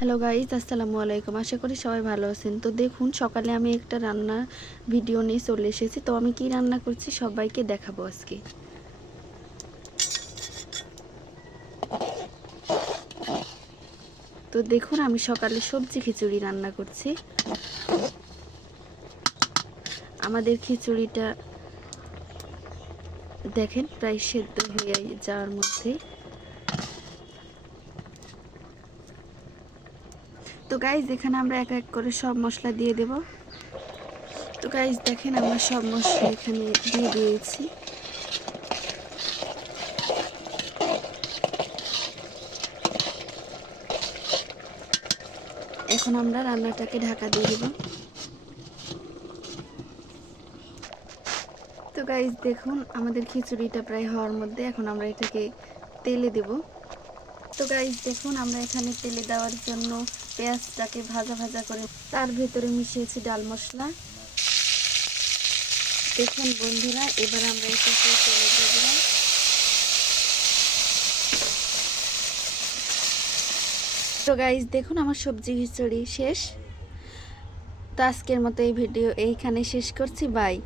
Hello guys, আসসালামু আলাইকুম। আশা করি সবাই ভালো আছেন। তো দেখুন, সকালে আমি একটা রান্নার ভিডিও নিয়ে চলে এসেছি। তো আমি কি রান্না করছি সবাইকে দেখাবো আজকে। তো দেখুন, আমি সকালে সবজি খিচুড়ি রান্না করছি। আমাদের খিচুড়িটা দেখেন প্রায় সেদ্ধ হয়ে যাওয়ার মধ্যে। তো গাইজ, এখানে আমরা এক এক করে সব মশলা দিয়ে দেব। তো গাইজ দেখেন, আমরা সব মশলা এখানে দিয়ে দিয়েছি। এখন আমরা রান্নাটাকে ঢাকা দিয়ে দেব। তো গাইজ দেখুন, আমাদের খিচুড়িটা প্রায় হওয়ার মধ্যে। এখন আমরা এটাকে তেলে দেব। তো গাইজ দেখুন, আমরা এখানে তেলে দেওয়ার জন্য পেঁয়াজটাকে ভাজা ভাজা করে তার ভেতরে মিশিয়েছি ডাল মশলা। দেখুন বন্ধুরা, এবার আমরা এটাকে তেলে দিয়ে দিলাম। তো গাইজ দেখুন, আমার সবজি খিচুড়ি শেষ। তো আজকের মতো এই ভিডিও এইখানে শেষ করছি। বাই।